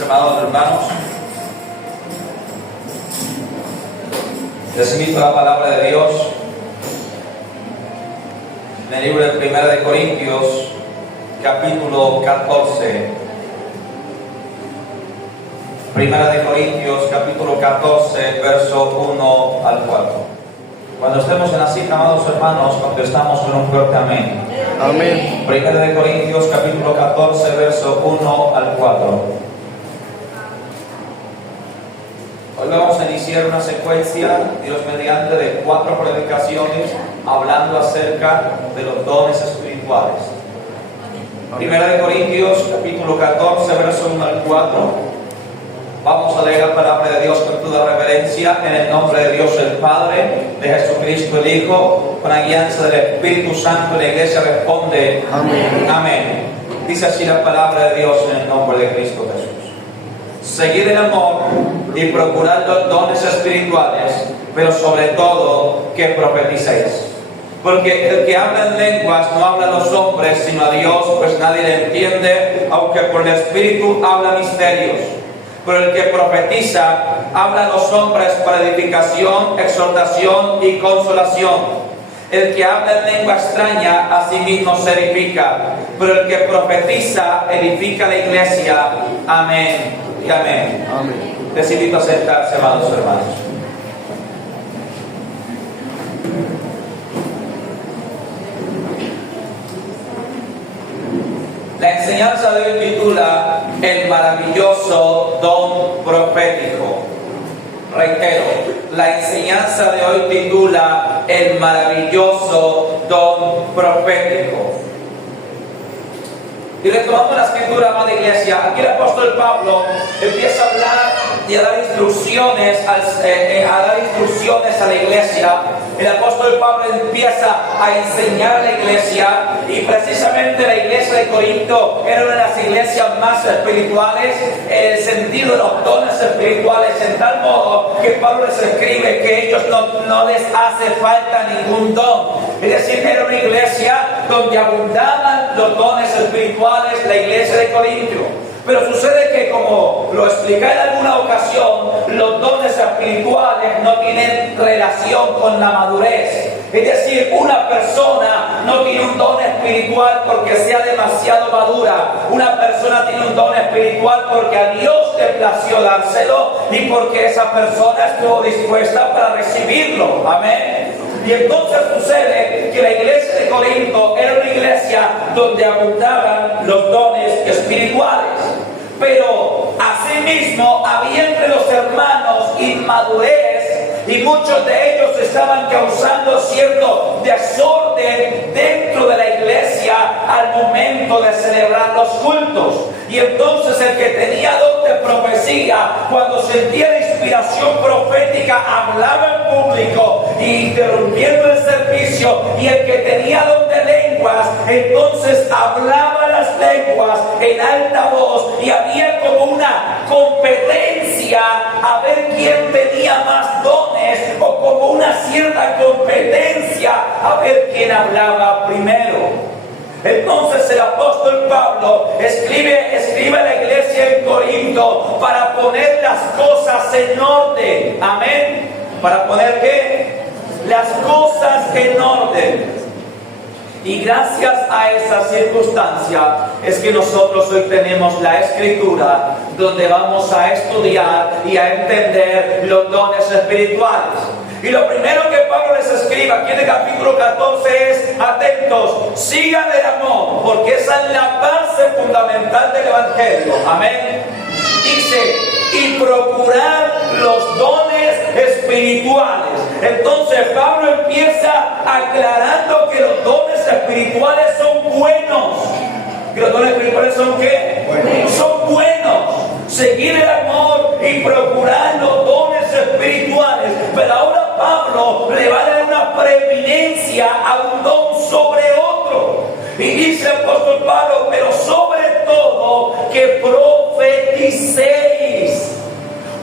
Mis amados hermanos, les invito a la palabra de Dios en el libro de 1 de Corintios, capítulo 14. 1 de Corintios, capítulo 14, verso 1 al 4. Cuando estemos en la cita, amados hermanos, contestamos con un fuerte amén. Amén. 1 de Corintios, capítulo 14, verso 1 al 4. Hoy vamos a iniciar una secuencia, Dios mediante, de 4 predicaciones hablando acerca de los dones espirituales. 1 de Corintios, capítulo 14, verso 1 al 4. Vamos a leer la palabra de Dios con toda reverencia, en el nombre de Dios el Padre, de Jesucristo el Hijo, con la guianza del Espíritu Santo. La iglesia responde: amén. Amén. Dice así la palabra de Dios en el nombre de Cristo Jesús. Seguid el amor y procurad los dones espirituales, pero sobre todo que profeticéis. Porque el que habla en lenguas no habla a los hombres, sino a Dios, pues nadie le entiende, aunque por el Espíritu habla misterios. Pero el que profetiza habla a los hombres para edificación, exhortación y consolación. El que habla en lengua extraña a sí mismo se edifica, pero el que profetiza edifica la iglesia. Amén y amén. Amén. Les invito a sentarse, amados hermanos. La enseñanza de hoy titula El maravilloso don profético. Reitero, la enseñanza de hoy titula El maravilloso don profético. Y retomando la escritura, amada iglesia, aquí el apóstol Pablo empieza a hablar y a dar instrucciones a la iglesia. El apóstol Pablo empieza a enseñar a la iglesia, y precisamente la iglesia de Corinto era una de las iglesias más espirituales en el sentido de los dones espirituales, en tal modo que Pablo les escribe que ellos no les hace falta ningún don. Es decir, era una iglesia donde abundaban los dones espirituales, la iglesia de Corinto. Pero sucede que, como lo expliqué en alguna ocasión, los dones espirituales no tienen relación con la madurez. Es decir, una persona no tiene un don espiritual porque sea demasiado madura. Una persona tiene un don espiritual porque a Dios le plació dárselo y porque esa persona estuvo dispuesta para recibirlo. Amén. Y entonces sucede que la iglesia de Corinto era una iglesia donde abundaban los dones espirituales. Pero asimismo había entre los hermanos inmadurez, y muchos de ellos estaban causando cierto desorden dentro de la iglesia al momento de celebrar los cultos. Y entonces el que tenía don de profecía, cuando sentía la inspiración profética, hablaba en público interrumpiendo el servicio, y el que tenía don de lenguas, entonces hablaba las lenguas en alta voz, y había como una competencia a ver quién tenía más dones, o como una cierta competencia a ver quién hablaba primero. Entonces el apóstol Pablo escribe a la iglesia en Corinto para poner las cosas en orden. Amén. ¿Para poner qué? Las cosas en orden. Y gracias a esa circunstancia es que nosotros hoy tenemos la escritura, donde vamos a estudiar y a entender los dones espirituales. Y lo primero que Pablo les escribe aquí en el capítulo 14 es: atentos, sigan el amor, porque esa es la base fundamental del evangelio. Amén. Dice: y procurar los dones espirituales. Entonces Pablo empieza aclarando que los dones espirituales son buenos. ¿Que los dones espirituales son qué? Buenos. Son buenos. Seguir el amor y procurar los dones espirituales. Pero ahora Pablo le va a dar una preeminencia a un don sobre otro. Y dice el apóstol Pablo: pero sobre todo que profeticéis.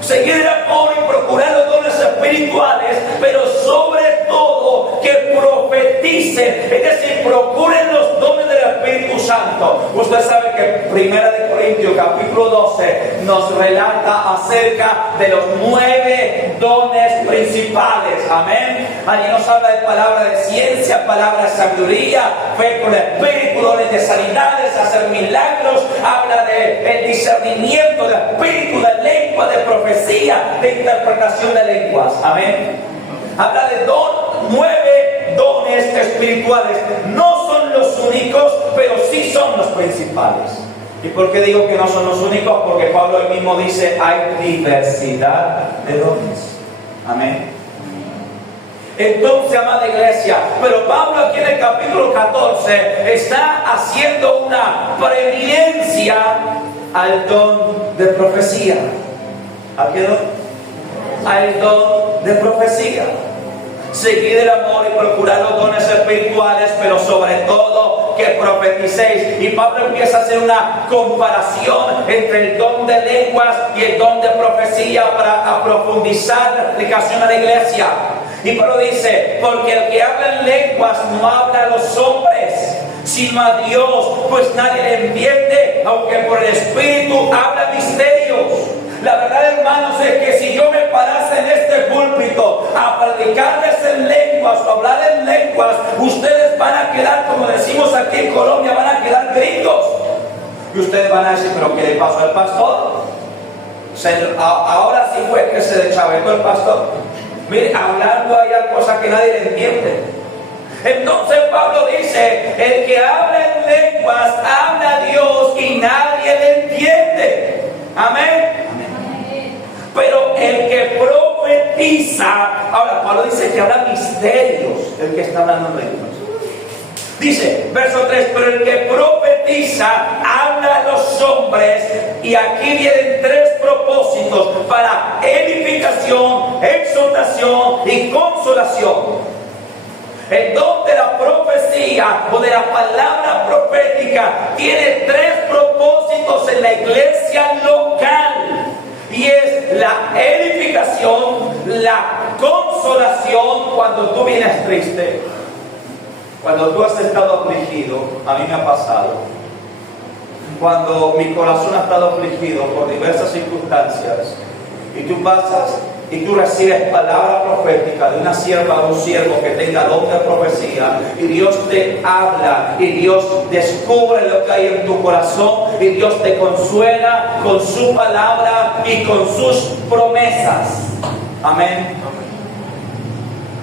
Seguir el amor y procurar los dones espirituales, pero sobre todo que profeticen. Es decir, procuren los dones del Espíritu Santo. Usted sabe que 1 de Corintios capítulo 12 nos relata acerca de los 9 dones principales. Amén. Allí nos habla de palabra de ciencia, palabra de sabiduría, fe con el espíritu, dones de sanidades, hacer milagros. Habla de el discernimiento de espíritu, de lengua, de profecía, de interpretación de lenguas. Amén. Habla de 9 dones espirituales. No son los únicos, pero sí son los principales. ¿Y por qué digo que no son los únicos? Porque Pablo él mismo dice, hay diversidad de dones. Amén. Entonces, amada iglesia, pero Pablo aquí en el capítulo 14 está haciendo una preeminencia al don de profecía. ¿A qué don? Al don de profecía. Seguid el amor y procurad los dones espirituales, pero sobre todo que profeticéis. Y Pablo empieza a hacer una comparación entre el don de lenguas y el don de profecía para profundizar la explicación a la iglesia. Y Pablo dice, porque el que habla en lenguas no habla a los hombres, sino a Dios, pues nadie le entiende, aunque por el Espíritu habla misterios. La verdad, hermanos, es que si yo me parase en este púlpito a predicarles en lenguas o hablar en lenguas, ustedes van a quedar, como decimos aquí en Colombia, van a quedar gringos. Y ustedes van a decir, ¿pero qué le pasó al pastor? Ahora sí fue que se deschavetó el pastor. Mire, hablando hay cosas que nadie le entiende. Entonces Pablo dice, el que habla en lenguas habla a Dios y nadie le entiende. Amén. Pero el que profetiza, ahora Pablo dice que habla misterios, el que está hablando en lenguas. Dice, verso 3, pero el que profetiza habla a los hombres, y aquí vienen 3 propósitos: para edificación, exhortación y consolación. El don de la profecía o de la palabra profética tiene 3 propósitos en la iglesia local. Y es la edificación, la consolación cuando tú vienes triste, cuando tú has estado afligido. A mí me ha pasado. Cuando mi corazón ha estado afligido por diversas circunstancias, y tú pasas y tú recibes palabra profética de una sierva o un siervo que tenga don de profecía, y Dios te habla, y Dios descubre lo que hay en tu corazón, y Dios te consuela con su palabra y con sus promesas. Amén.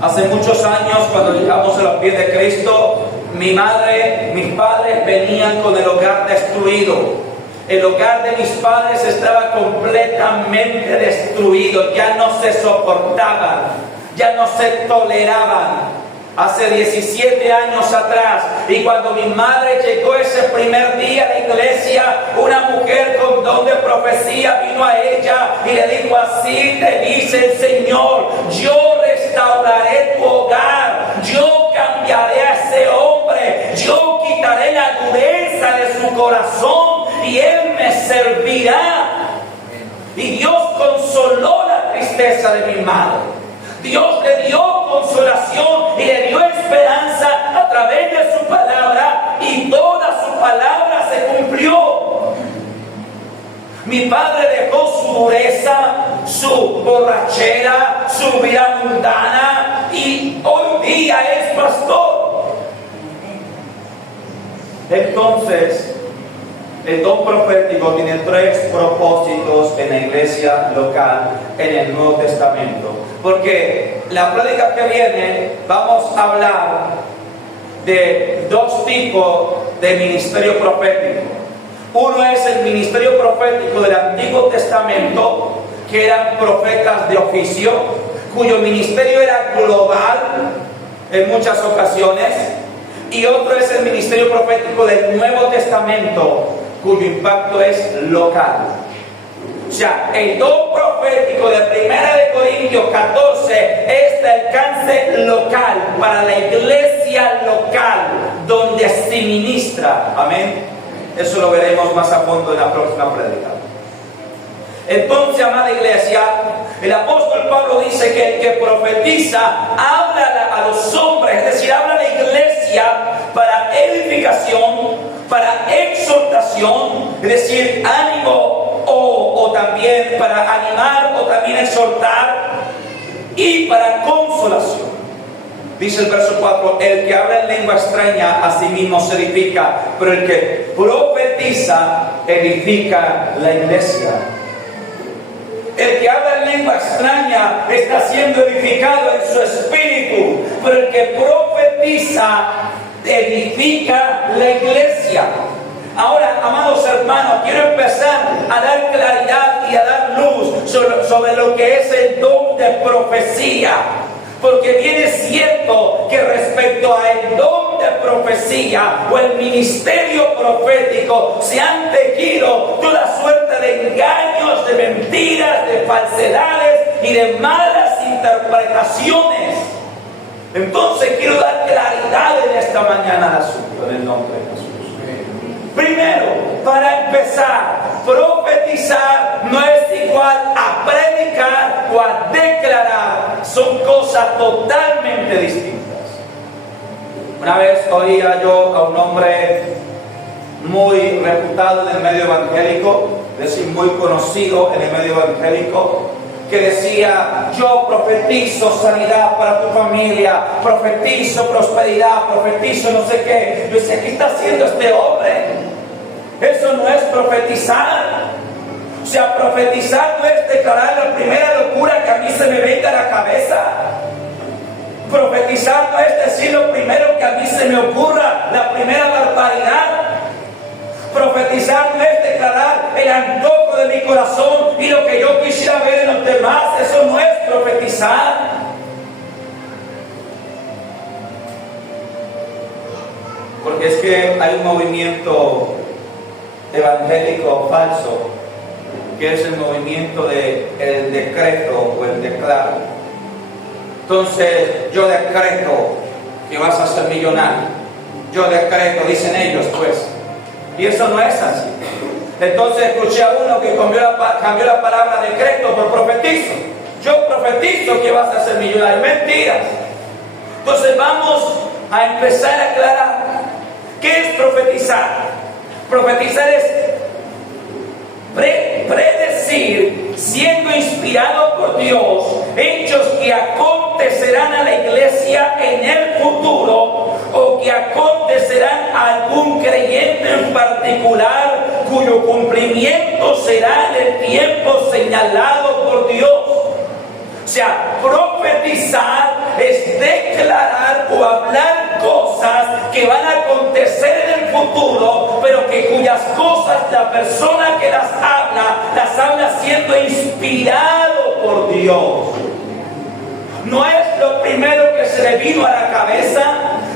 Hace muchos años, cuando llegamos a los pies de Cristo, mi madre, mis padres venían con el hogar destruido. El hogar de mis padres estaba completamente destruido, ya no se soportaban, ya no se toleraban. Hace 17 años atrás, y cuando mi madre llegó ese primer día a la iglesia, una mujer con don de profecía vino a ella y le dijo: así te dice el Señor, yo restauraré tu hogar, yo cambiaré a ese hombre, yo quitaré la dureza de su corazón y él me servirá. Y Dios consoló la tristeza de mi madre. Dios le dio consolación y le dio esperanza a través de su palabra, y toda su palabra se cumplió. Mi padre dejó su dureza, su borrachera, su vida mundana, y hoy día es pastor. Entonces, el don profético tiene 3 propósitos en la iglesia local en el Nuevo Testamento. Porque la prédica que viene vamos a hablar de 2 tipos de ministerio profético. Uno es el ministerio profético del Antiguo Testamento, que eran profetas de oficio, cuyo ministerio era global en muchas ocasiones. Y otro es el ministerio profético del Nuevo Testamento, cuyo impacto es local. O sea, el don profético de 1 Corintios 14 es de alcance local, para la iglesia local, donde se ministra. Amén. Eso lo veremos más a fondo en la próxima prédica. Entonces, amada iglesia, el apóstol Pablo dice que el que profetiza habla a los hombres, es decir, habla a la iglesia para edificación, para exhortación, es decir, ánimo o también para animar, o también exhortar, y para consolación. Dice el verso 4, el que habla en lengua extraña a sí mismo se edifica, pero el que profetiza edifica la iglesia. El que habla en lengua extraña está siendo edificado en su espíritu, pero el que profetiza edifica la iglesia. Ahora, amados hermanos, quiero empezar a dar claridad y a dar luz sobre lo que es el don de profecía. Porque bien es cierto que respecto al don de profecía o el ministerio profético se han tejido toda suerte de engaños, de mentiras, de falsedades y de malas interpretaciones. Entonces quiero dar claridad en esta mañana al asunto, en el nombre de Jesús. Primero, para empezar, profetizar no es igual a predicar o a declarar. Son cosas totalmente distintas. Una vez oía yo a un hombre muy reputado en el medio evangélico, es decir, muy conocido en el medio evangélico, que decía: yo profetizo sanidad para tu familia, profetizo prosperidad, profetizo no sé qué. Yo decía: ¿qué está haciendo este hombre? Eso no es profetizar. O sea, profetizar no es declarar la primera locura que a mí se me venga a la cabeza. Profetizar no es decir lo primero que a mí se me ocurra, la primera barbaridad. Profetizar no es declarar el antojo de mi corazón y lo que yo quisiera ver en los demás. Eso no es profetizar. Porque es que hay un movimiento evangélico falso, que es el movimiento del decreto o el declaro. Entonces, yo decreto que vas a ser millonario. Yo decreto, dicen ellos, pues. Y eso no es así. Entonces escuché a uno que cambió la palabra decreto por profetizo. Yo profetizo que vas a ser millonario. Mentiras. Entonces vamos a empezar a aclarar qué es profetizar. Profetizar es predecir, siendo inspirado por Dios, hechos que acontecerán a la iglesia en el futuro, o que acontecerán a algún creyente en particular, cuyo cumplimiento será en el tiempo señalado por Dios. O sea, profetizar es declarar o hablar cosas que van a acontecer en el futuro, pero que cuyas cosas la persona que las habla siendo inspirado por Dios. No es lo primero que se le vino a la cabeza,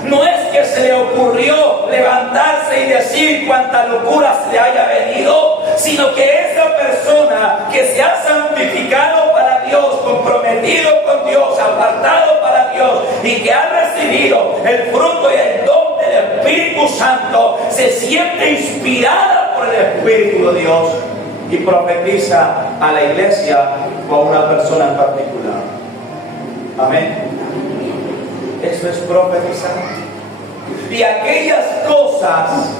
no es que se le ocurrió levantarse y decir cuánta locura se le haya venido, sino que esa persona que se ha santificado para Dios, comprometido con Dios, apartado para Dios y que ha recibido el fruto y el don del Espíritu Santo, se siente inspirada por el Espíritu de Dios y profetiza a la iglesia o a una persona en particular. Amén. Eso es profetizar. Y aquellas cosas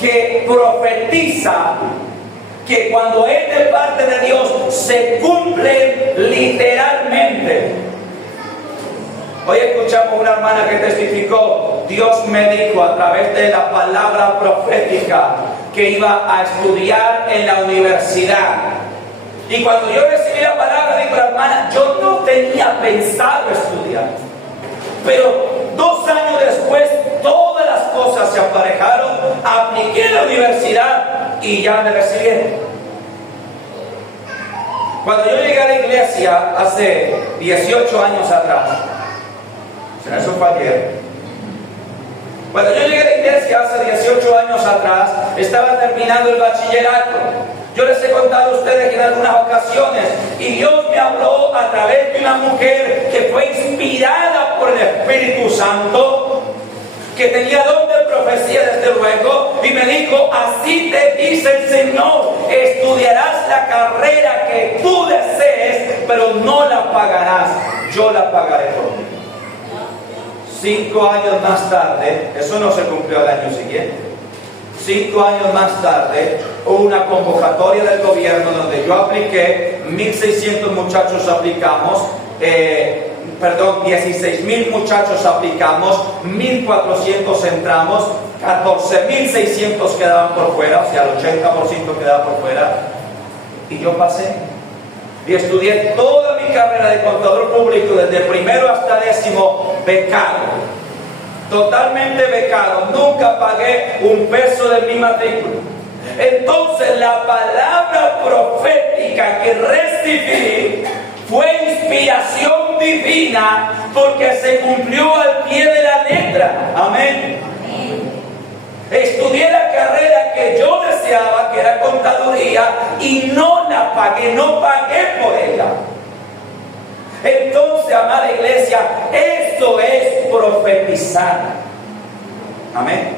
que profetiza, que cuando es de parte de Dios se cumplen literalmente. Hoy escuchamos una hermana que testificó: Dios me dijo a través de la palabra profética que iba a estudiar en la universidad. Y cuando yo recibí la palabra, dijo la hermana, yo no tenía pensado estudiar. Pero 2 años después, todas las cosas se aparejaron, apliqué en la universidad y ya me recibieron. Cuando yo llegué a la iglesia hace 18 años atrás, eso fue ayer. Cuando yo llegué a la iglesia hace 18 años atrás, estaba terminando el bachillerato. Yo les he contado a ustedes que en algunas ocasiones, y Dios me habló a través de una mujer que fue inspirada por el Espíritu Santo, que tenía don de profecía desde luego, y me dijo: así te dice el Señor, estudiarás la carrera que tú desees, pero no la pagarás, yo la pagaré por ti. 5 años más tarde, eso no se cumplió al año siguiente, 5 años más tarde, hubo una convocatoria del gobierno donde yo apliqué, 1.600 muchachos aplicamos, 16.000 muchachos aplicamos, 1.400 entramos, 14.600 quedaban por fuera, o sea, el 80% quedaba por fuera, y yo pasé. Y estudié toda mi carrera de contador público, desde primero hasta décimo, becado. Totalmente becado. Nunca pagué un peso de mi matrícula. Entonces, la palabra profética que recibí fue inspiración divina, porque se cumplió al pie de la letra. Amén. Estudié la carrera que yo deseaba, que era contaduría, y no la pagué, no pagué por ella. Entonces, amada iglesia, esto es profetizar. Amén.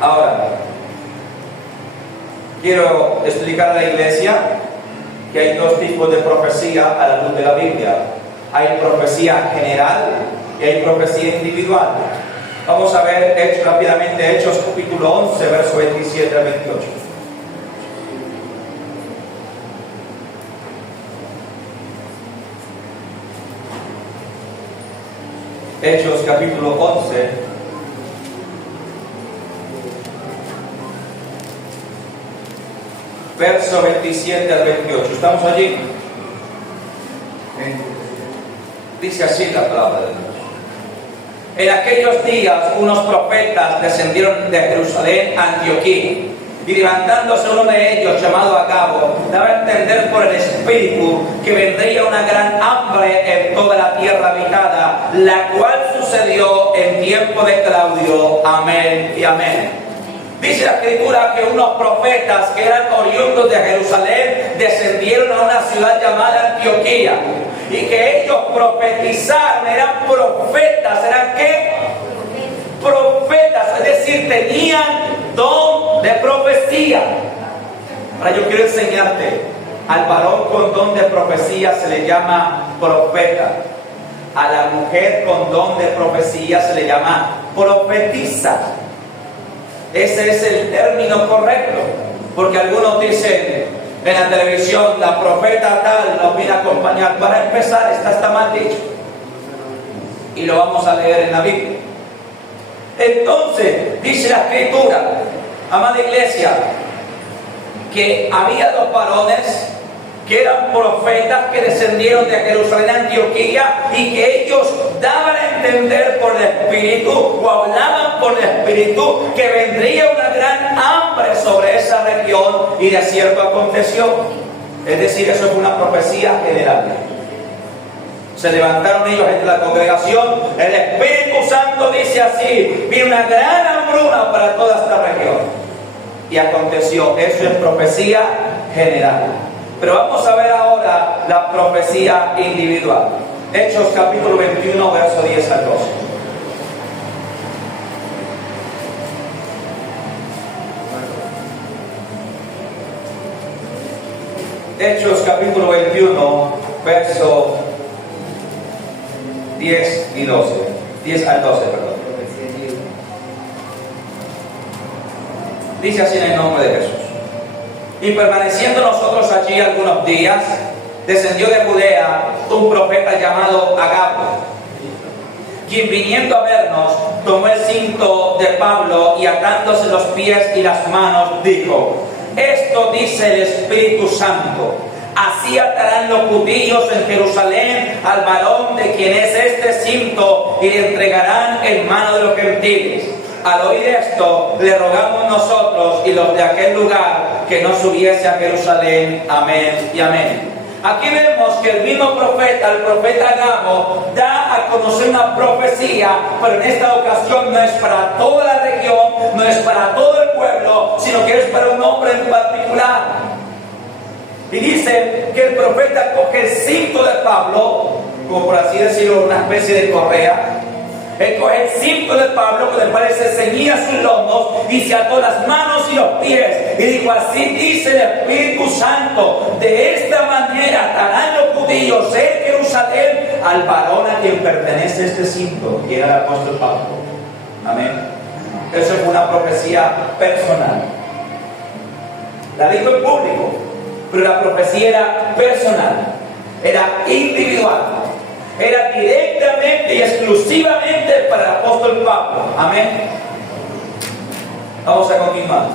Ahora, quiero explicar a la iglesia que hay dos tipos de profecía a la luz de la Biblia. Hay profecía general y hay profecía individual. Vamos a ver rápidamente Hechos capítulo 11, verso 27 al 28. Hechos capítulo 11, verso 27 al 28. ¿Estamos allí? Dice así la palabra de Dios. En aquellos días unos profetas descendieron de Jerusalén a Antioquía, y levantándose uno de ellos, llamado Agabo, daba a entender por el Espíritu que vendría una gran hambre en toda la tierra habitada, la cual sucedió en tiempo de Claudio. Amén y amén. Dice la Escritura que unos profetas que eran oriundos de Jerusalén descendieron a una ciudad llamada Antioquía, y que ellos profetizaron, eran profetas. ¿Eran qué? Profetas, es decir, tenían don de profecía. Ahora yo quiero enseñarte, al varón con don de profecía se le llama profeta, a la mujer con don de profecía se le llama profetisa. Ese es el término correcto, porque algunos dicen en la televisión, la profeta tal nos viene a acompañar. Para empezar, está mal dicho, y lo vamos a leer en la Biblia. Entonces, dice la Escritura, amada iglesia, que había dos varones que eran profetas que descendieron de Jerusalén a Antioquía, y que ellos daban a entender por el Espíritu, o hablaban por el Espíritu, que vendría una gran hambre sobre esa región, y de cierto aconteció. Es decir, eso fue una profecía general. Se levantaron ellos entre la congregación, el Espíritu Santo dice así: vi una gran hambruna para toda esta región, y aconteció. Eso es profecía general. Pero vamos a ver ahora la profecía individual. Hechos capítulo 21, verso 10 al 12. Hechos capítulo 21, verso 10 y 12. 10 al 12, perdón. Dice así en el nombre de Jesús: y permaneciendo nosotros allí algunos días, descendió de Judea un profeta llamado Agabo, quien viniendo a vernos, tomó el cinto de Pablo y atándose los pies y las manos, dijo: esto dice el Espíritu Santo, así atarán los judíos en Jerusalén al varón de quien es este cinto, y le entregarán en mano de los gentiles. Al oír esto, le rogamos nosotros y los de aquel lugar que no subiese a Jerusalén. Amén y amén. Aquí vemos que el mismo profeta, el profeta Agabo, da a conocer una profecía, pero en esta ocasión no es para toda la región, no es para todo el pueblo, sino que es para un hombre en particular. Y dice que el profeta coge el cinto de Pablo, como por así decirlo, una especie de correa. Él coge el cinto de Pablo, con el cual se ceñía sus lomos, y se ató las manos y los pies, y dijo: así dice el Espíritu Santo, de esta manera atarán los judíos en Jerusalén al varón a quien pertenece este cinto, que era el apóstol Pablo. Amén. Eso es una profecía personal. La dijo en público, pero la profecía era personal, era individual, era directamente y exclusivamente para el apóstol Pablo. Amén. Vamos a continuar.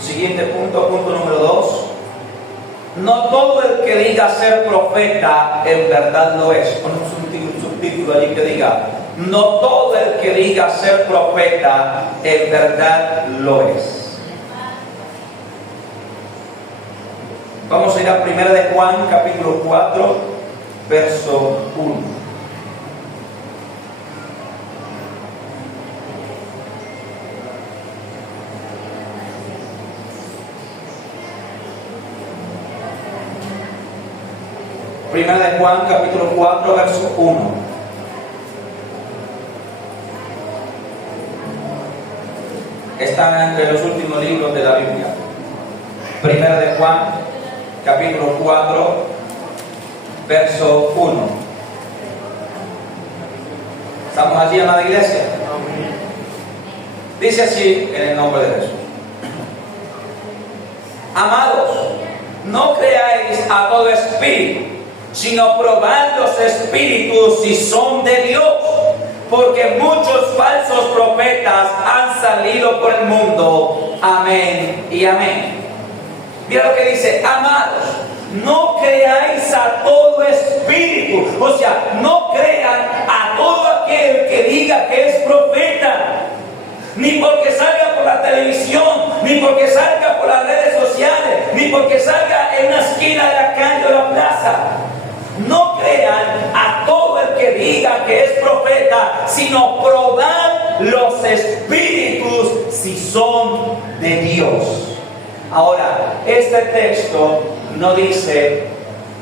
Siguiente punto, punto número 2. No todo el que diga ser profeta en verdad lo es. Ponemos un subtítulo allí que diga: no todo el que diga ser profeta en verdad lo es. Vamos a ir a 1 de Juan, capítulo 4, verso 1. Primera de Juan, capítulo 4, verso 1. Está entre los últimos libros de la Biblia. Primera de Juan, capítulo 4, verso 1. ¿Estamos allí, amada iglesia? Dice así en el nombre de Jesús: amados, no creáis a todo espíritu, sino probad los espíritus si son de Dios, porque muchos falsos profetas han salido por el mundo. Amén y amén. Mira lo que dice: amados, no creáis a todo espíritu, o sea, no crean a todo aquel que diga que es profeta, ni porque salga por la televisión, ni porque salga por las redes sociales, ni porque salga en una esquina de la calle o la plaza. No crean a todo el que diga que es profeta, sino probad los espíritus si son de Dios. Ahora, este texto no dice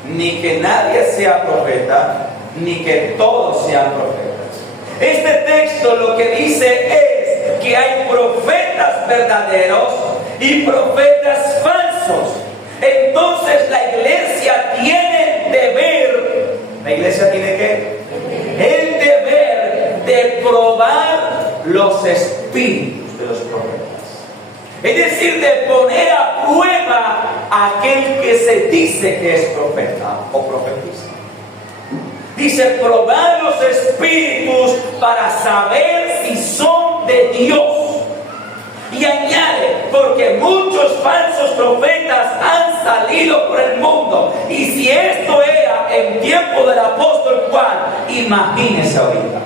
ni que nadie sea profeta, ni que todos sean profetas. Este texto lo que dice es que hay profetas verdaderos y profetas falsos. Entonces la iglesia tiene el deber, ¿la iglesia tiene qué? El deber de probar los espíritus de los profetas. Es decir, de poner a prueba a aquel que se dice que es profeta o profetisa. Dice: probar los espíritus para saber si son de Dios. Y añade: porque muchos falsos profetas han salido por el mundo. Y si esto era en tiempo del apóstol Juan, imagínense ahorita.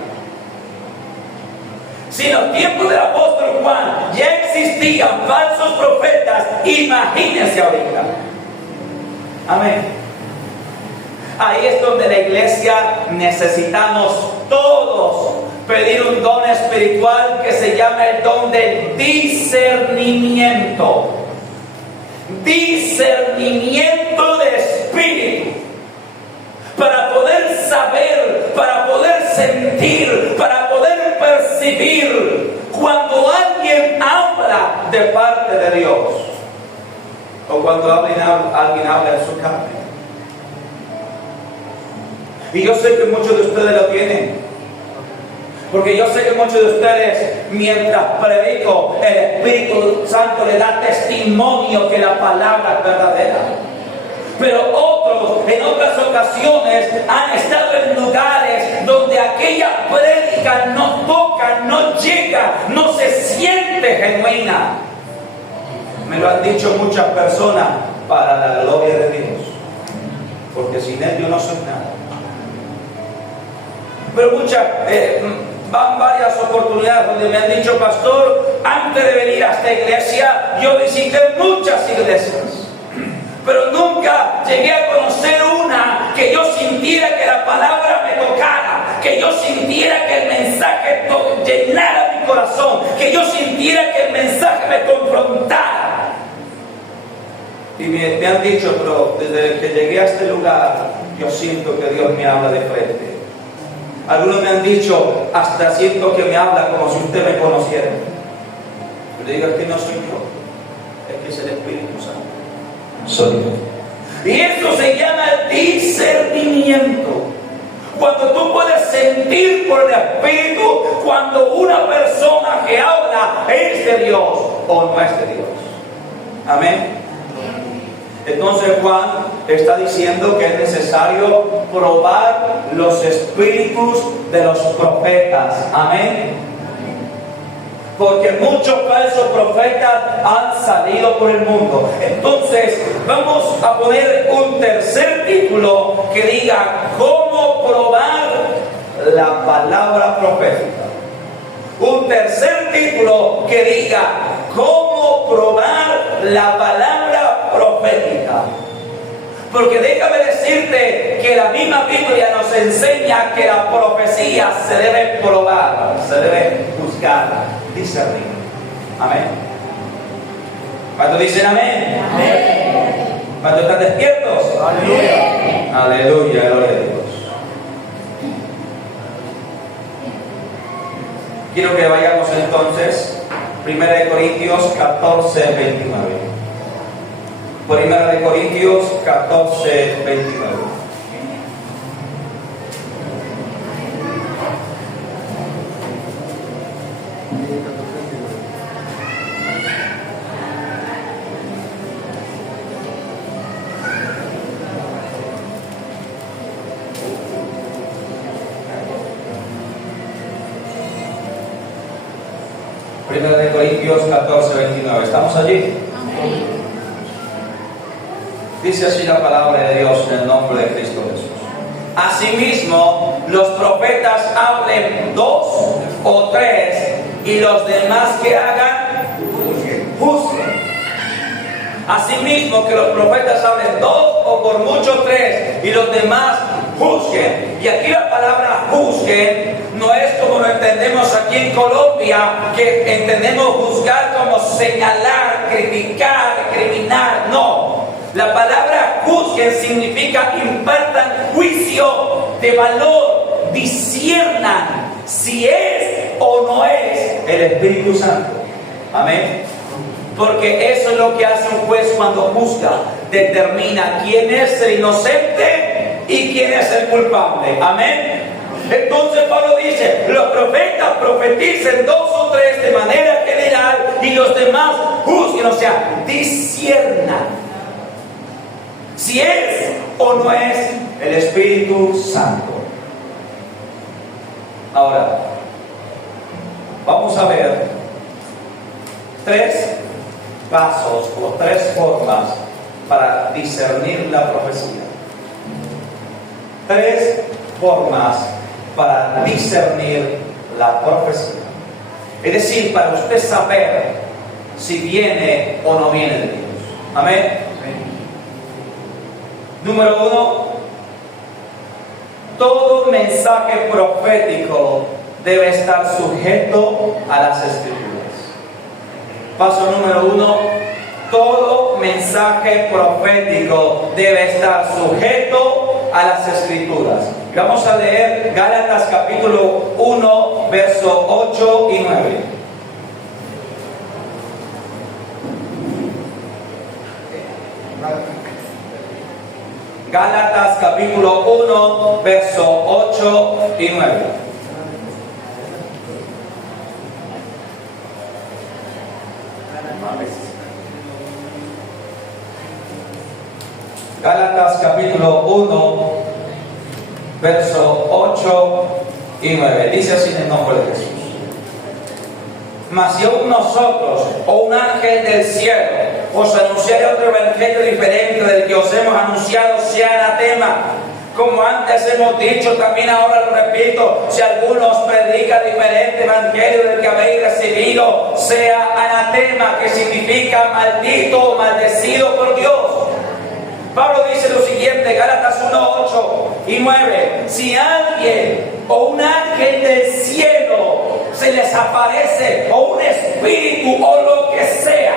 Si en los tiempos del apóstol Juan ya existían falsos profetas, imagínense ahorita. Amén. Ahí es donde la iglesia necesitamos todos pedir un don espiritual que se llama el don del discernimiento. Discernimiento de espíritu. Para poder saber, para poder sentir, para poder percibir cuando alguien habla de parte de Dios o cuando alguien habla en su carne. Y yo sé que muchos de ustedes lo tienen, porque yo sé que muchos de ustedes, mientras predico, el Espíritu Santo le da testimonio que la palabra es verdadera. Pero otros, en otras ocasiones, han estado en lugares donde aquella prédica no toca, no llega, no se siente genuina. Me lo han dicho muchas personas, para la gloria de Dios, porque sin Él yo no soy nada. Pero van varias oportunidades donde me han dicho: pastor, antes de venir a esta iglesia, yo visité muchas iglesias, pero nunca llegué a conocer una que yo sintiera que la palabra me tocara, que yo sintiera que el mensaje llenara mi corazón, que yo sintiera que el mensaje me confrontara. Y me han dicho: pero desde que llegué a este lugar, yo siento que Dios me habla de frente. Algunos me han dicho: hasta siento que me habla como si usted me conociera. Yo le digo: es que no soy yo, es que es el Espíritu Santo. Soy yo. Y eso se llama discernimiento. Cuando tú puedes sentir por el Espíritu cuando una persona que habla es de Dios o no es de Dios. Amén. Entonces Juan está diciendo que es necesario probar los espíritus de los profetas. Amén. Porque muchos falsos profetas han salido por el mundo. Entonces vamos a poner un tercer título que diga ¿cómo probar la palabra profética? Un tercer título que diga ¿cómo probar la palabra profética? Porque déjame decirte que la misma Biblia nos enseña que la profecía se debe probar, se debe juzgar, discernir. Amén. ¿Cuántos dicen amén? Amén. ¿Cuántos están despiertos? Aleluya. Aleluya, gloria a Dios. Quiero que vayamos entonces 1 Corintios 14, 29. 1 Corintios 14, 29. Primera de Corintios 14, 29. ¿Estamos allí? Dice así la palabra de Dios en el nombre de Cristo Jesús. Asimismo, los profetas hablen 2 o 3 y los demás que hagan, juzguen. Asimismo, que los profetas hablen 2 o por mucho 3 y los demás juzguen. Y aquí la palabra juzguen no es como lo entendemos aquí en Colombia, que entendemos juzgar como señalar, criticar, criminar. No. La palabra juzguen significa impartan juicio de valor, disciernan si es o no es el Espíritu Santo. Amén. Porque eso es lo que hace un juez cuando juzga. Determina quién es el inocente y quién es el culpable. Amén. Entonces Pablo dice, los profetas profeticen 2 o 3 de manera general y los demás juzguen, o sea, disciernan si es o no es el Espíritu Santo. Ahora, vamos a ver 3 pasos o 3 formas para discernir la profecía. 3 formas para discernir la profecía. Es decir, para usted saber si viene o no viene de Dios. Amén. Número 1, todo mensaje profético debe estar sujeto a las Escrituras. Paso número 1, todo mensaje profético debe estar sujeto a las Escrituras. Vamos a leer Gálatas capítulo 1, verso 8 y 9. Gálatas capítulo 1, verso 8 y 9. Gálatas capítulo 1, verso 8 y 9. Dice así en el nombre de Jesús. Mas si aún nosotros o un ángel del cielo os anunciara otro evangelio diferente del que os hemos anunciado, sea anatema. Como antes hemos dicho, también ahora lo repito, si alguno os predica diferente evangelio del que habéis recibido, sea anatema, que significa maldito o maldecido por Dios. Pablo dice lo siguiente, Gálatas 1, 8 y 9. Si alguien o un ángel del cielo se les aparece, o un espíritu o lo que sea,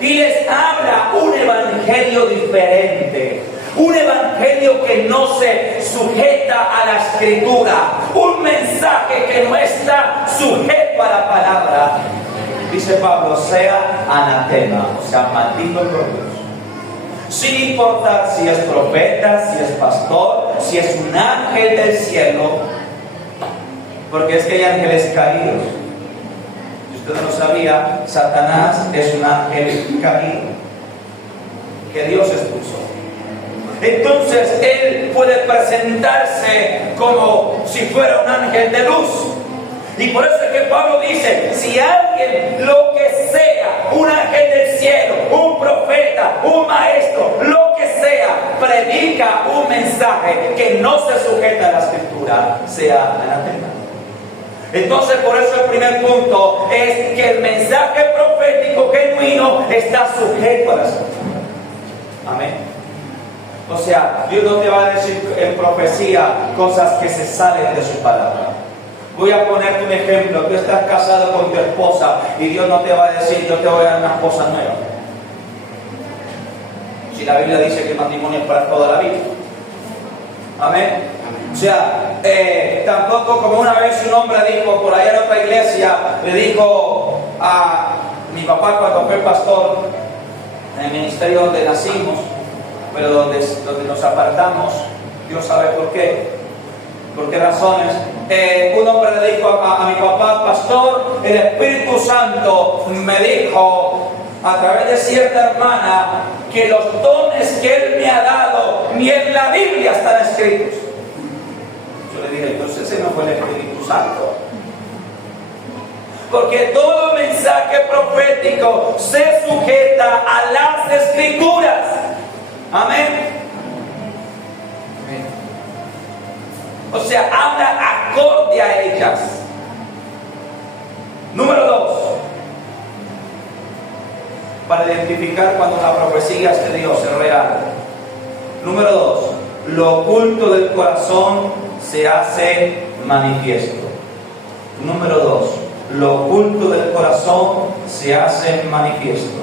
y les habla un evangelio diferente, un evangelio que no se sujeta a la Escritura, un mensaje que no está sujeto a la palabra, dice Pablo, sea anatema, o sea, maldito por Dios. sin importar si es profeta, si es pastor, si es un ángel del cielo, porque es que hay ángeles caídos. Si usted no lo sabía, Satanás es un ángel caído que Dios expulsó. Entonces él puede presentarse como si fuera un ángel de luz. Y por eso es que Pablo dice, si alguien, lo que sea, un ángel del cielo, un profeta, un maestro, lo que sea, predica un mensaje que no se sujeta a la escritura, sea anatema. Entonces por eso el primer punto es que el mensaje profético genuino está sujeto a la escritura. Amén. O sea, Dios no te va a decir en profecía cosas que se salen de su palabra. Voy a ponerte un ejemplo. Tú estás casado con tu esposa y Dios no te va a decir, yo te voy a dar una esposa nueva. Si la Biblia dice que el matrimonio es para toda la vida. Amén. O sea, tampoco como una vez un hombre dijo, por allá en otra iglesia, le dijo a mi papá cuando fue pastor, en el ministerio donde nacimos, pero donde nos apartamos, Dios sabe por qué. ¿Por qué razones? Un hombre le dijo a mi papá, pastor, el Espíritu Santo me dijo a través de cierta hermana que los dones que Él me ha dado ni en la Biblia están escritos. Yo le dije, entonces ese no fue el Espíritu Santo. Porque todo mensaje profético se sujeta a las Escrituras. Amén. O sea, habla acorde a ellas. Número 2. Para identificar cuando la profecía es de Dios, es real. Número 2. Lo oculto del corazón se hace manifiesto. Número 2. Lo oculto del corazón se hace manifiesto.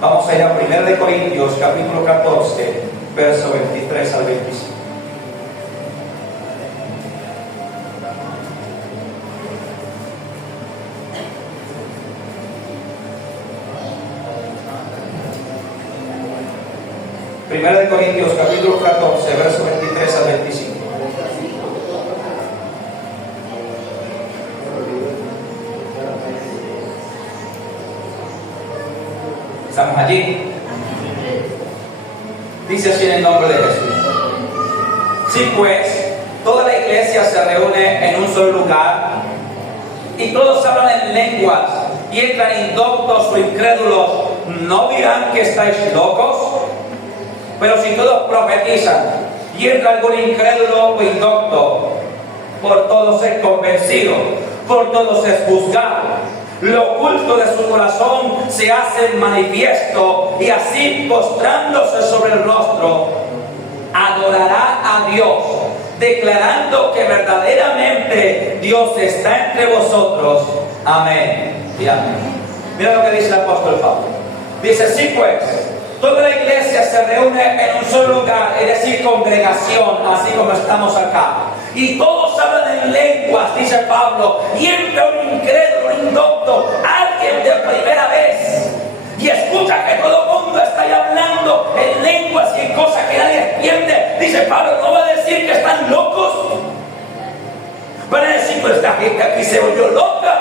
Vamos a ir a 1 Corintios, capítulo 14, verso 23 al 25. Primera de Corintios, capítulo 14, verso 23 al 25. ¿Estamos allí? Dice así en el nombre de Jesús. Sí, pues, toda la iglesia se reúne en un solo lugar y todos hablan en lenguas y entran indoctos o incrédulos, ¿no dirán que estáis locos? Pero si todos profetizan y entra algún incrédulo o indocto, por todos es convencido, por todos es juzgado. Lo oculto de su corazón se hace manifiesto y así postrándose sobre el rostro, adorará a Dios, declarando que verdaderamente Dios está entre vosotros. Amén y amén. Mira lo que dice el apóstol Pablo. Dice, sí pues, toda la iglesia se reúne en un solo lugar, es decir, congregación, así como estamos acá. Y todos hablan en lenguas, dice Pablo, y entra un incrédulo, un indocto, alguien de primera vez, y escucha que todo el mundo está ahí hablando en lenguas y en cosas que nadie entiende. Dice Pablo, ¿no va a decir que están locos? Van a decir, pues esta gente aquí se volvió loca,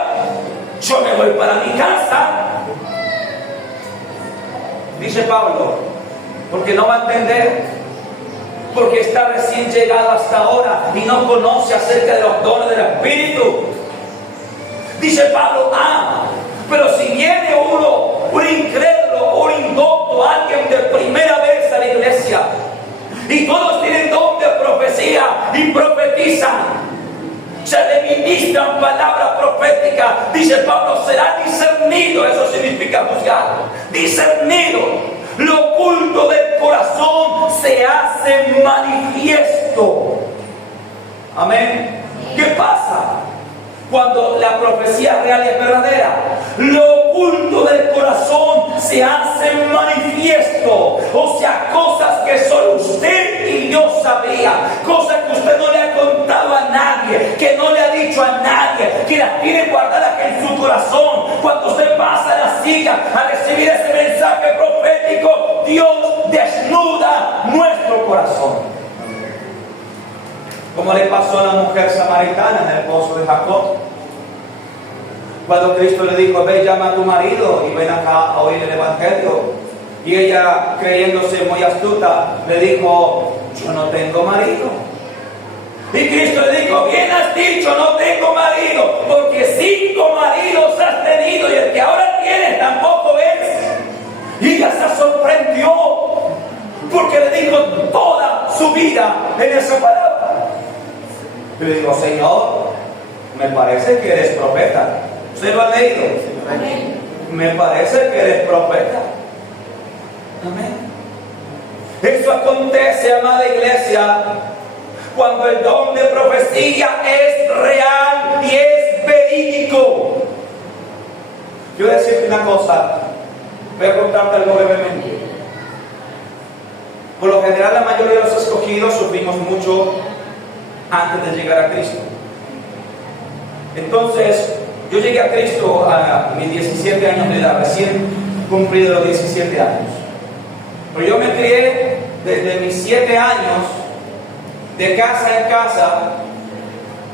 yo me voy para mi casa. Dice Pablo, porque no va a entender, porque está recién llegado hasta ahora y no conoce acerca de los dones del Espíritu. Dice Pablo, pero si viene uno, un incrédulo, un indocto, alguien de primera vez a la iglesia, y todos tienen don de profecía y profetizan, se le ministran palabras proféticas, dice Pablo, será discernido, eso significa juzgar, discernido. Lo oculto del corazón se hace manifiesto. Amén. ¿Qué pasa cuando la profecía real es verdadera? Lo oculto del corazón se hace manifiesto. O sea, cosas que solo usted y yo sabía, cosas que usted no le ha contado a nadie, que no le ha dicho a nadie, que las tiene guardadas en su corazón. Cuando usted pasa la silla a recibir ese mensaje profético, Dios desnuda nuestro corazón. Como le pasó a la mujer samaritana en el pozo de Jacob. Cuando Cristo le dijo, ve, llama a tu marido y ven acá a oír el evangelio. Y ella, creyéndose muy astuta, le dijo, yo no tengo marido. Y Cristo le dijo, bien has dicho, no tengo marido, porque 5 maridos has tenido y el que ahora tienes tampoco es. Y ella se sorprendió, porque le dijo toda su vida en esa palabra. Y le digo, Señor, me parece que eres profeta. ¿Usted lo ha leído? Amén. Me parece que eres profeta. Amén. Eso acontece, amada iglesia, cuando el don de profecía es real y es verídico. Yo voy a decirte una cosa, voy a contarte algo brevemente. Por lo general, la mayoría de los escogidos sufrimos mucho antes de llegar a Cristo. Entonces, yo llegué a Cristo a mis 17 años de edad, recién cumplido los 17 años. Pero yo me crié desde mis 7 años, de casa en casa,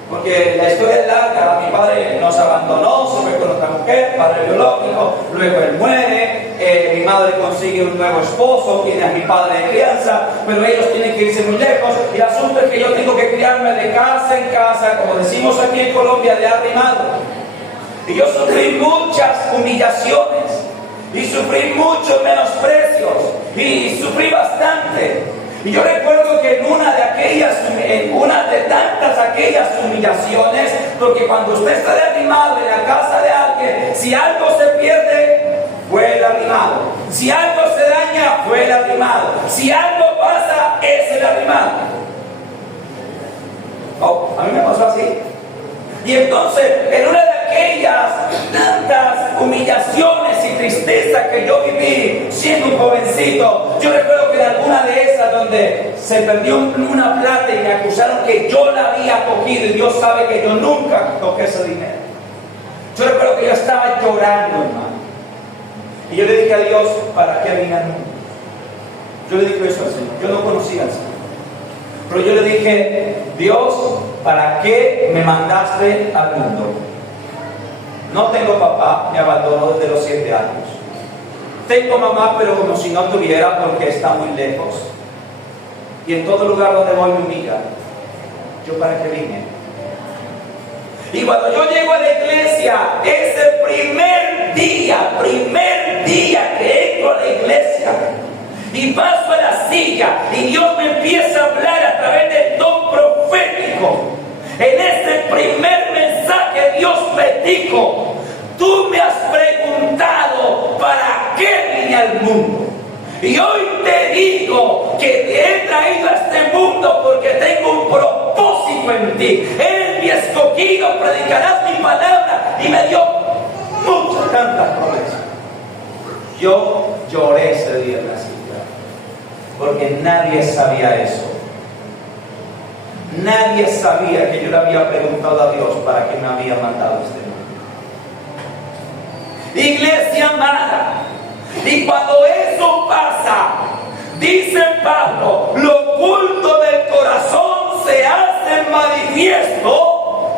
porque la historia es larga. Mi padre nos abandonó, se fue con otra mujer, padre biológico, luego él muere, mi madre consigue un nuevo esposo, tiene a mi padre de crianza, pero ellos tienen que irse muy lejos, y el asunto es que yo tengo que criarme de casa en casa, como decimos aquí en Colombia, de arrimado. Y yo sufrí muchas humillaciones, y sufrí muchos menosprecios, y sufrí bastante. Y yo recuerdo que en una de tantas aquellas humillaciones, porque cuando usted está de arrimado en la casa de alguien, si algo se pierde, fue el arrimado. Si algo se daña, fue el arrimado. Si algo pasa, es el arrimado. Oh, a mí me pasó así. Y entonces, en una de aquellas tantas humillaciones y tristeza que yo viví siendo un jovencito, yo recuerdo que en alguna de esas donde se perdió una plata y me acusaron que yo la había cogido, y Dios sabe que yo nunca toqué ese dinero. Yo recuerdo que yo estaba llorando, hermano. Y yo le dije a Dios, ¿para qué vine al mundo? Yo le dije eso al Señor. Yo no conocía al Señor. Pero yo le dije, Dios, ¿para qué me mandaste al mundo? No tengo papá, me abandonó desde los 7 años. Tengo mamá, pero como si no tuviera, porque está muy lejos. Y en todo lugar donde voy me humilla. ¿Yo para qué vine? Y cuando yo llego a la iglesia, ese primer día que entro a la iglesia, y paso a la silla, y Dios me empieza a hablar a través del don profético. En ese primer mensaje Dios me dijo, tú me has preguntado ¿para qué vine al mundo? Y hoy te digo que te he traído a este mundo porque tengo un propósito en ti. Eres mi escogido, predicarás mi palabra. Y me dio muchas tantas promesas. Yo lloré ese día en la silla, porque nadie sabía eso. Nadie sabía que yo le había preguntado a Dios para qué me había mandado a este mundo. Iglesia amada, y cuando eso pasa, dice Pablo, lo oculto del corazón se hace manifiesto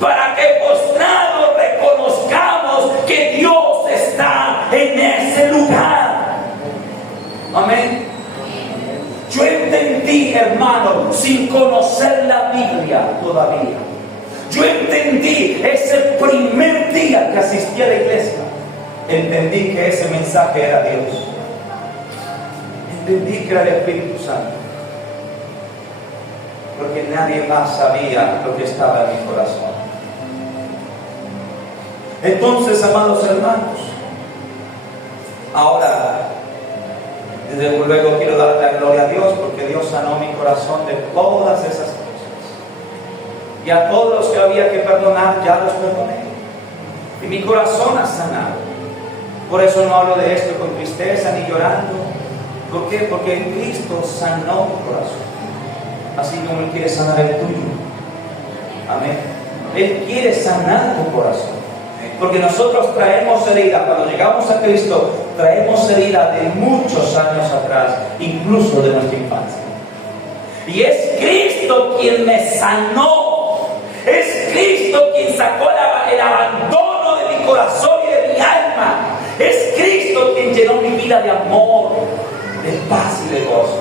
para que postrados reconozcamos que Dios está en ese lugar. Amén. Yo entendí, hermano, sin conocer la Biblia todavía. Yo entendí ese primer día que asistí a la iglesia. Entendí que ese mensaje era Dios. Entendí que era el Espíritu Santo. Porque nadie más sabía lo que estaba en mi corazón. Entonces, amados hermanos, ahora, desde luego quiero dar la gloria a Dios, porque Dios sanó mi corazón de todas esas cosas. Y a todos los que había que perdonar, ya los perdoné. Y mi corazón ha sanado. Por eso no hablo de esto con tristeza ni llorando. ¿Por qué? Porque en Cristo sanó mi corazón, así como Él quiere sanar el tuyo. Amén. Él quiere sanar tu corazón. Porque nosotros traemos heridas, cuando llegamos a Cristo, traemos heridas de muchos años atrás, incluso de nuestra infancia. Y es Cristo quien me sanó. Es Cristo quien sacó el abandono de mi corazón y de mi alma. Es Cristo quien llenó mi vida de amor, de paz y de gozo.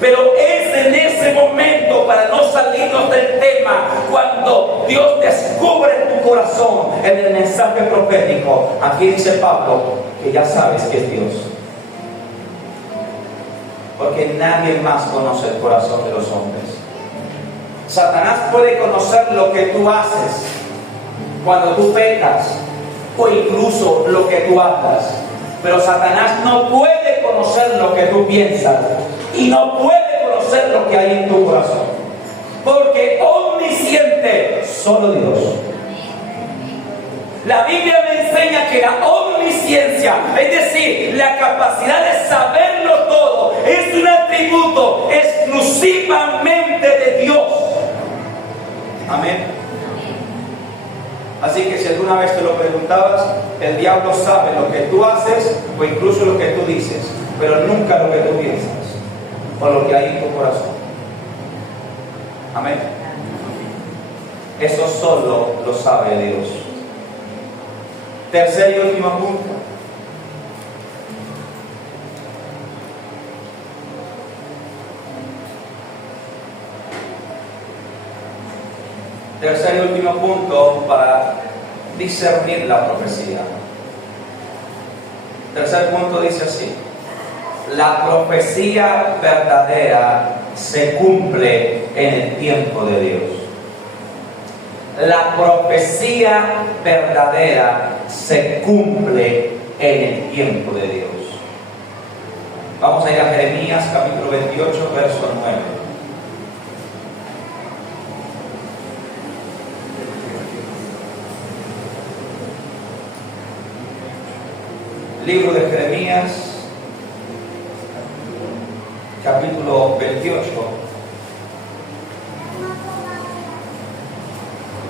Pero es en ese momento, para no salirnos del tema, cuando Dios descubre tu corazón en el mensaje profético. Aquí dice Pablo que ya sabes que es Dios. Porque nadie más conoce el corazón de los hombres. Satanás puede conocer lo que tú haces cuando tú pecas, o incluso lo que tú hablas. Pero Satanás no puede conocer lo que tú piensas y no puede conocer lo que hay en tu corazón, porque omnisciente solo Dios. La Biblia me enseña que la omnisciencia, es decir, la capacidad de saberlo todo, es un atributo exclusivamente de Dios. Amén. Así que si alguna vez te lo preguntabas, el diablo sabe lo que tú haces o incluso lo que tú dices, pero nunca lo que tú piensas o lo que hay en tu corazón. Amén. Eso solo lo sabe Dios. Tercer y último punto. Tercer y último punto para discernir la profecía. Tercer punto dice así: la profecía verdadera se cumple en el tiempo de Dios. La profecía verdadera se cumple en el tiempo de Dios. Vamos a ir a Jeremías capítulo 28, verso 9. Libro de Jeremías, capítulo 28,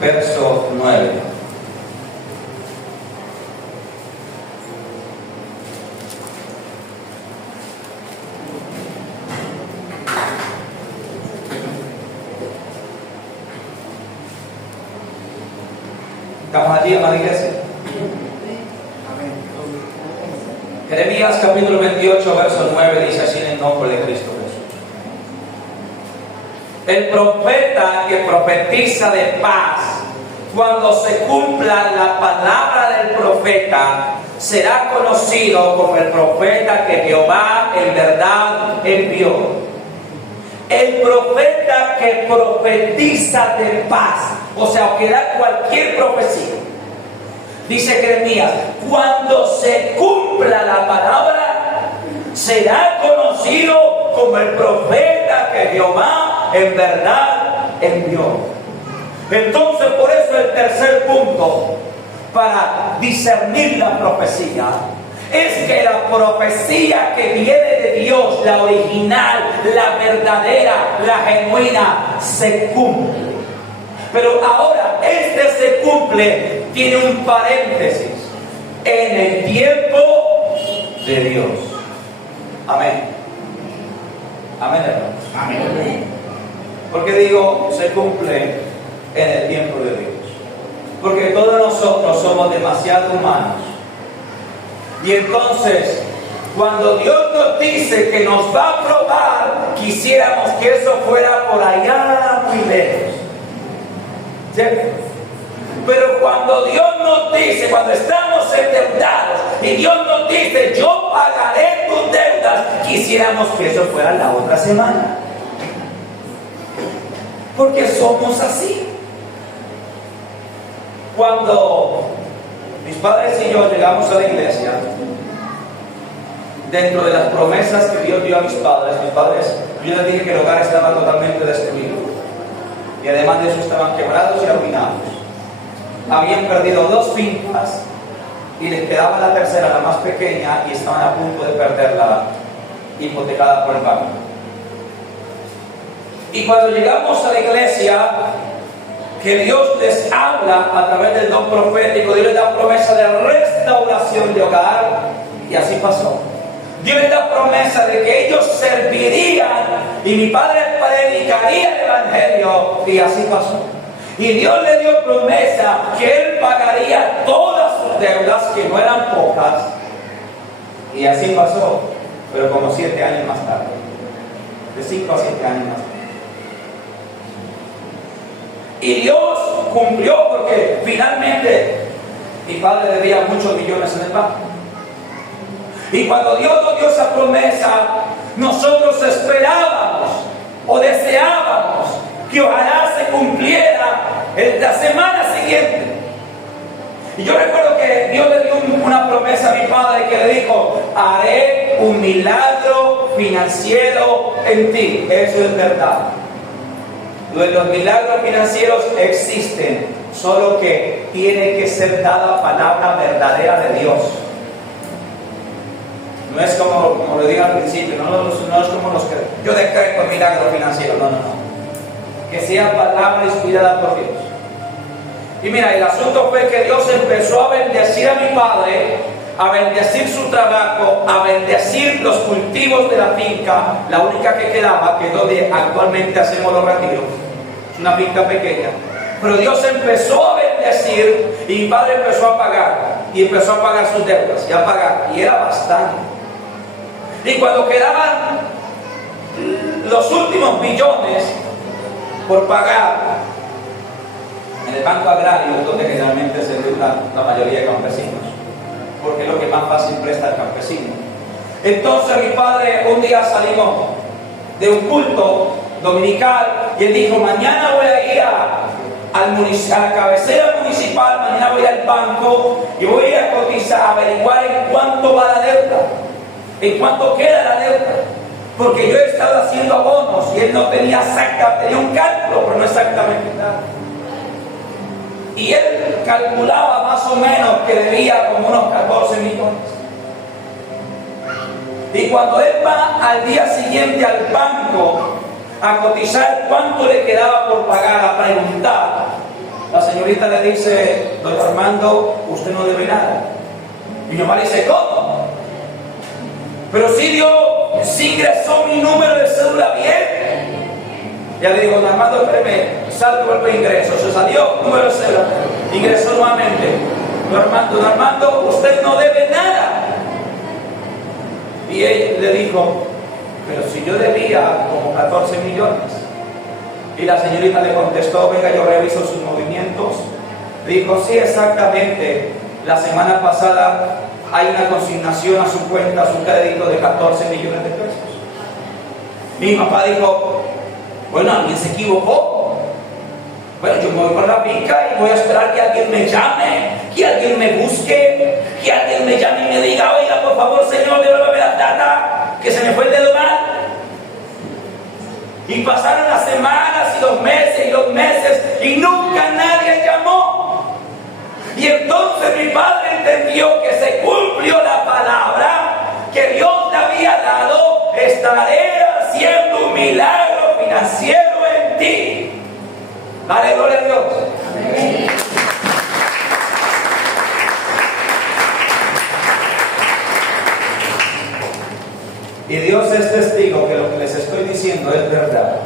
verso 9. ¿Estamos allí, amada iglesia? Jeremías capítulo 28, verso 9 dice así en el nombre de Cristo Jesús: el profeta que profetiza de paz, cuando se cumpla la palabra del profeta, será conocido como el profeta que Jehová en verdad envió. El profeta que profetiza de paz, o sea, que da cualquier profecía. Dice Jeremías, cuando se cumpla la palabra, será conocido como el profeta que Jehová en verdad envió. Entonces, por eso el tercer punto para discernir la profecía es que la profecía que viene de Dios, la original, la verdadera, la genuina, se cumple. Pero ahora, se cumple, tiene un paréntesis: en el tiempo de Dios. Amén. Amén, hermanos. Amén. ¿Por qué digo se cumple en el tiempo de Dios? Porque todos nosotros somos demasiado humanos. Y entonces, cuando Dios nos dice que nos va a probar, quisiéramos que eso fuera por allá muy lejos. ¿Cierto? Pero cuando Dios nos dice, cuando estamos endeudados y Dios nos dice, yo pagaré tus deudas, quisiéramos que eso fuera la otra semana. Porque somos así. Cuando mis padres y yo llegamos a la iglesia, dentro de las promesas que Dios dio a mis padres, yo les dije que el hogar estaba totalmente destruido. Y además de eso estaban quebrados y arruinados. Habían perdido 2 fincas y les quedaba la tercera, la más pequeña, y estaban a punto de perderla, hipotecada por el banco. Y cuando llegamos a la iglesia, que Dios les habla a través del don profético. Dios les da promesa de restauración de hogar, y así pasó. Dios les da promesa de que ellos servirían y mi padre predicaría el evangelio, y así pasó. Y Dios le dio promesa que Él pagaría todas sus deudas, que no eran pocas, y así pasó, pero como 7 años más tarde, de 5 a 7 años más tarde. Y Dios cumplió, porque finalmente mi padre debía muchos millones en el banco. Y cuando Dios nos dio esa promesa, nosotros esperábamos o deseábamos que ojalá se cumpliera en la semana siguiente. Y yo recuerdo que Dios le dio una promesa a mi padre, que le dijo: haré un milagro financiero en ti. Eso es verdad. Los milagros financieros existen, solo que tiene que ser dada palabra verdadera de Dios. No es como lo dije al principio, no es como los que yo decreto milagro financiero, no. Que sea palabra inspirada por Dios. Y mira, el asunto fue que Dios empezó a bendecir a mi padre, a bendecir su trabajo, a bendecir los cultivos de la finca, la única que quedaba, que es donde actualmente hacemos los retiros. Es una finca pequeña. Pero Dios empezó a bendecir y mi padre empezó a pagar, y empezó a pagar sus deudas, y a pagar, y era bastante. Y cuando quedaban los últimos millones por pagar, en el banco agrario es donde generalmente se endeudan la mayoría de campesinos, porque es lo que más fácil presta el campesino. Entonces mi padre, un día salimos de un culto dominical y él dijo: mañana voy a ir a la cabecera municipal, mañana voy al banco y voy a ir a cotizar, a averiguar en cuánto va la deuda, en cuánto queda la deuda, porque yo he estado haciendo abonos y él no tenía tenía un cálculo, pero no exactamente nada. Y él calculaba más o menos que debía como unos 14 millones. Y cuando él va al día siguiente al banco a cotizar cuánto le quedaba por pagar, a preguntar, la señorita le dice: don Armando, usted no debe nada. Y mi mamá le dice: ¿cómo? Pero sí ingresó mi número de cédula bien. Ya le digo: don Armando, espéreme, salgo y vuelvo a ingreso. Se salió, número de cédula, ingresó nuevamente. Don Armando, usted no debe nada. Y él le dijo: pero si yo debía como 14 millones. Y la señorita le contestó: venga, yo reviso sus movimientos. Le dijo: sí, exactamente, la semana pasada hay una consignación a su cuenta, a su crédito de 14 millones de pesos. Mi papá dijo: bueno, alguien se equivocó. Bueno, yo me voy con la finca y voy a esperar que alguien me llame, que alguien me busque, que alguien me llame y me diga: oiga, por favor, señor, devuélvame la plata, que se me fue el dedo mal. Y pasaron las semanas y los meses y nunca nadie llamó. Y entonces mi padre entendió que se cumplió la palabra que Dios le había dado: estaré haciendo un milagro financiero en ti. Dale gloria a Dios. Amén. Y Dios es testigo que lo que les estoy diciendo es verdad.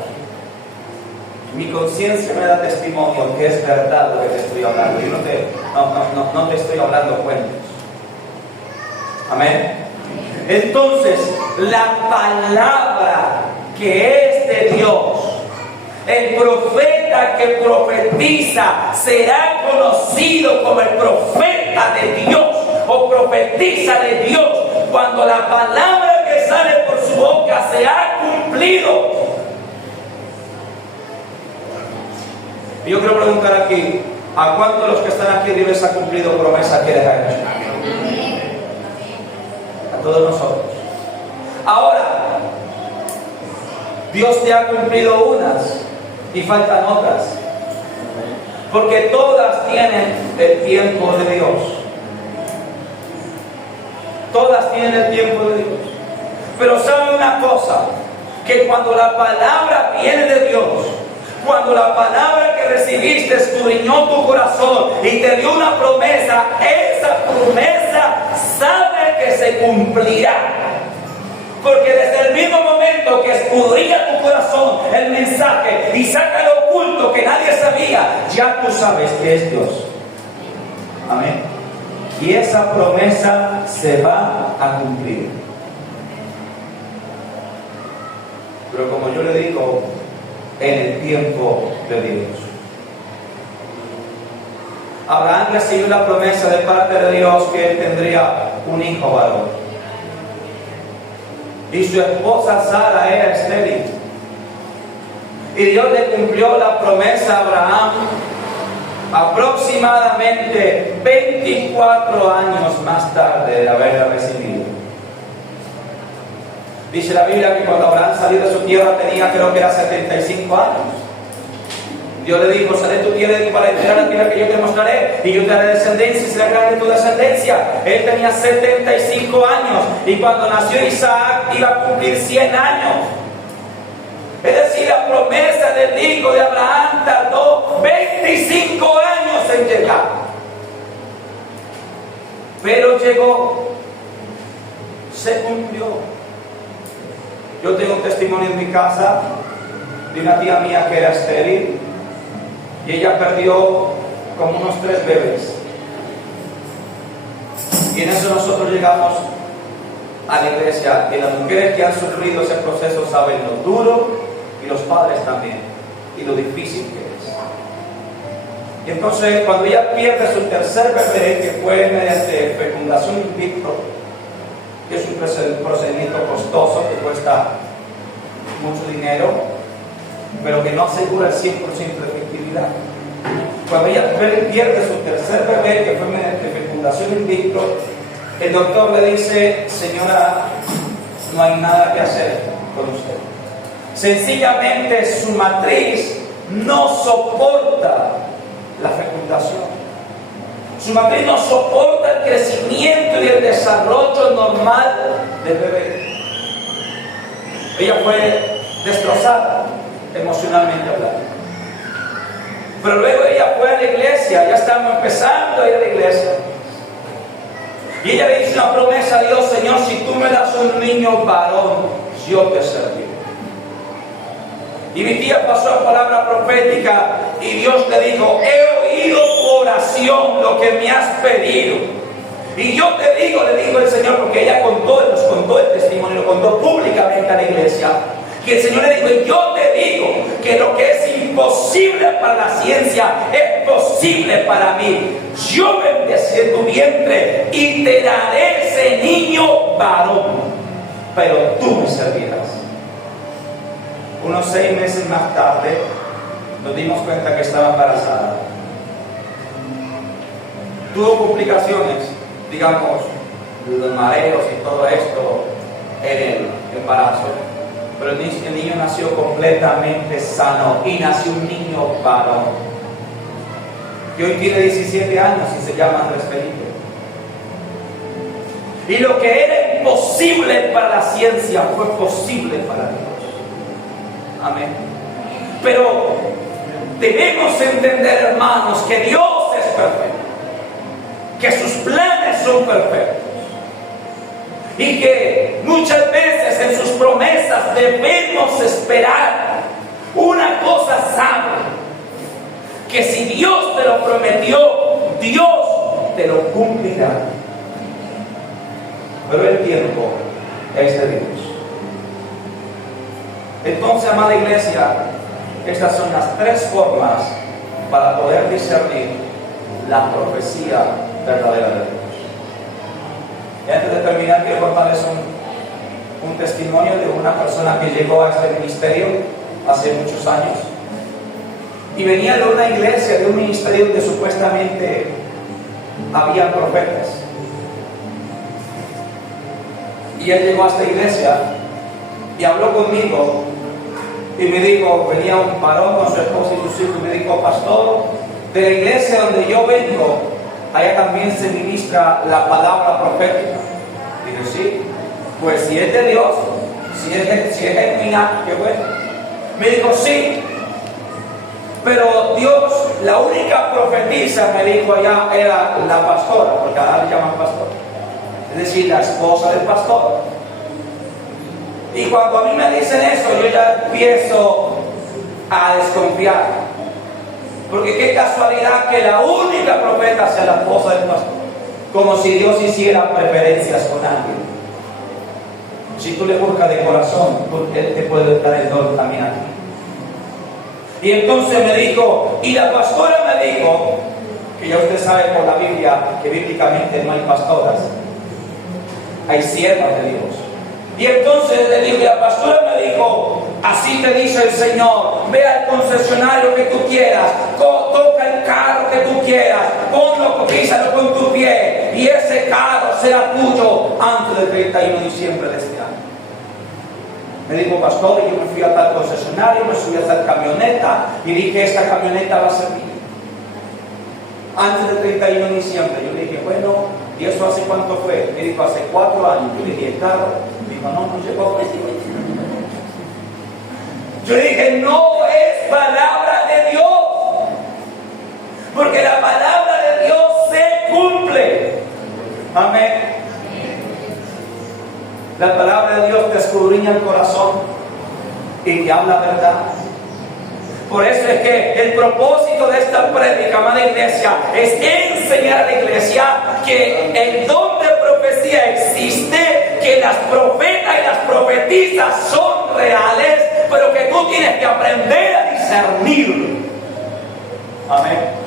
Mi conciencia me da testimonio que es verdad lo que te estoy hablando. Yo no te estoy hablando cuentos. Amén. Entonces, la palabra que es de Dios, el profeta que profetiza será conocido como el profeta de Dios o profetiza de Dios cuando la palabra que sale por su boca se ha cumplido. Y yo quiero preguntar aquí: ¿a cuántos de los que están aquí Dios les ha cumplido promesa que les ha hecho? A todos nosotros. Ahora, Dios te ha cumplido unas y faltan otras, porque todas tienen el tiempo de Dios. Todas tienen el tiempo de Dios. Pero sabe una cosa, que cuando la palabra viene de Dios, Cuando la palabra que recibiste escudriñó tu corazón y te dio una promesa, esa promesa sabe que se cumplirá. Porque desde el mismo momento que escudriña tu corazón el mensaje y saca lo oculto que nadie sabía, ya tú sabes que es Dios. Amén. Y esa promesa se va a cumplir. Pero como yo le digo, en el tiempo de Dios. Abraham recibió la promesa de parte de Dios que él tendría un hijo varón. Y su esposa Sara era estéril. Y Dios le cumplió la promesa a Abraham aproximadamente 24 años más tarde de haberla recibido. Dice la Biblia que cuando Abraham salió de su tierra tenía, creo que era 75 años. Dios le dijo: sal de tu tierra para entrar a la tierra que yo te mostraré, y yo te daré descendencia y será grande tu descendencia. Él tenía 75 años, y cuando nació Isaac iba a cumplir 100 años. Es decir, la promesa del hijo de Abraham tardó 25 años en llegar. Pero llegó, se cumplió. Yo tengo un testimonio en mi casa de una tía mía que era estéril y ella perdió como unos 3 bebés. Y en eso nosotros llegamos a la iglesia, y las mujeres que han sufrido ese proceso saben lo duro, y los padres también, y lo difícil que es. Y entonces cuando ella pierde su tercer bebé, que fue mediante fecundación in vitro, que es un procedimiento costoso que cuesta mucho dinero, pero que no asegura el 100% de efectividad. Cuando ella pierde su tercer bebé, que fue mediante fecundación in vitro, el doctor le dice: señora, no hay nada que hacer con usted. Sencillamente su matriz no soporta la fecundación. Su matriz no soporta el crecimiento y el desarrollo normal del bebé. Ella fue destrozada emocionalmente hablando. Pero luego ella fue a la iglesia, ya estábamos empezando a ir a la iglesia. Y ella le hizo una promesa a Dios: Señor, si tú me das un niño varón, yo te serviré. Y mi tía pasó a palabra profética y Dios le dijo: he oído tu oración, lo que me has pedido. Y yo te digo, le dijo el Señor, porque ella nos contó el testimonio, lo contó públicamente a la iglesia, que el Señor le dijo: y yo te digo que lo que es imposible para la ciencia es posible para mí. Yo bendeciré tu vientre y te daré ese niño varón, pero tú me servirás. Unos 6 meses más tarde nos dimos cuenta que estaba embarazada. Tuvo complicaciones, digamos, los mareos y todo esto en el embarazo, pero el niño nació completamente sano y nació un niño varón, que hoy tiene 17 años y se llama Andrés Felipe. Y lo que era imposible para la ciencia fue posible para Dios. Amén. Pero debemos entender, hermanos, que Dios es perfecto, que sus planes son perfectos, y que muchas veces en sus promesas debemos esperar una cosa sabia, que si Dios te lo prometió, Dios te lo cumplirá. Pero el tiempo es de Dios. Entonces, amada iglesia, estas son las 3 formas para poder discernir la profecía verdadera de Dios. Y antes de terminar, quiero contarles un testimonio de una persona que llegó a este ministerio hace muchos años y venía de una iglesia, de un ministerio donde supuestamente había profetas. Y él llegó a esta iglesia y habló conmigo y me dijo, venía un varón con su esposa y sus hijos, y me dijo: pastor, de la iglesia donde yo vengo, allá también se ministra la palabra profética. Dije: sí, pues si es de Dios, si es genuina, qué bueno. Me dijo: sí, Pero Dios, la única profetisa, me dijo allá, era la pastora, porque ahora le llaman pastor. Es decir, la esposa del pastor. Y cuando a mí me dicen eso, yo ya empiezo a desconfiar. Porque qué casualidad que la única profeta sea la esposa del pastor. Como si Dios hiciera preferencias con alguien. Si tú le buscas de corazón, Él te puede dar el don también a ti. Y entonces me dijo, y la pastora me dijo, que ya usted sabe por la Biblia que bíblicamente no hay pastoras, hay siervas de Dios. Y entonces le digo, la pastora me dijo, así te dice el Señor, ve al concesionario que tú quieras, toca el carro que tú quieras, ponlo, písalo con tu pie, y ese carro será tuyo antes del 31 de diciembre de este año. Me dijo, pastor, y yo me fui a tal concesionario, me subí a tal camioneta y dije, esta camioneta va a ser mía. Antes del 31 de diciembre, yo le dije, bueno, ¿y eso hace cuánto fue? Me dijo, hace 4 años. Yo le dije, ¿el carro? Me dijo, no llegó. Yo le dije, no es palabra de Dios, porque la palabra de Dios se cumple. Amén. La palabra de Dios te escudriña el corazón y te habla verdad. Por eso es que el propósito de esta prédica, amada iglesia, es enseñar a la iglesia que el don de profecía existe, que las profetas y las profetisas son reales, pero que tú tienes que aprender a discernir. Amén.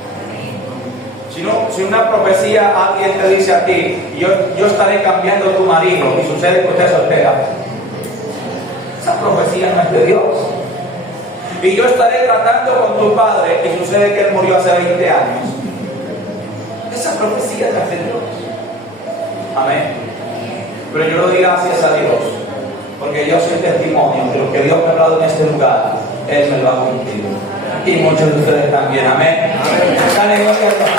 Si una profecía alguien te dice a ti, yo estaré cambiando tu marido, y sucede que usted es soltera, esa profecía no es de Dios. Y yo estaré tratando con tu padre, y sucede que él murió hace 20 años, esa profecía no es de Dios. Amén. Pero yo lo doy gracias a Dios, porque yo soy testimonio de lo que Dios me ha hablado en este lugar, Él me lo ha cumplido. Y muchos de ustedes también. Amén. Dale gloria a Dios.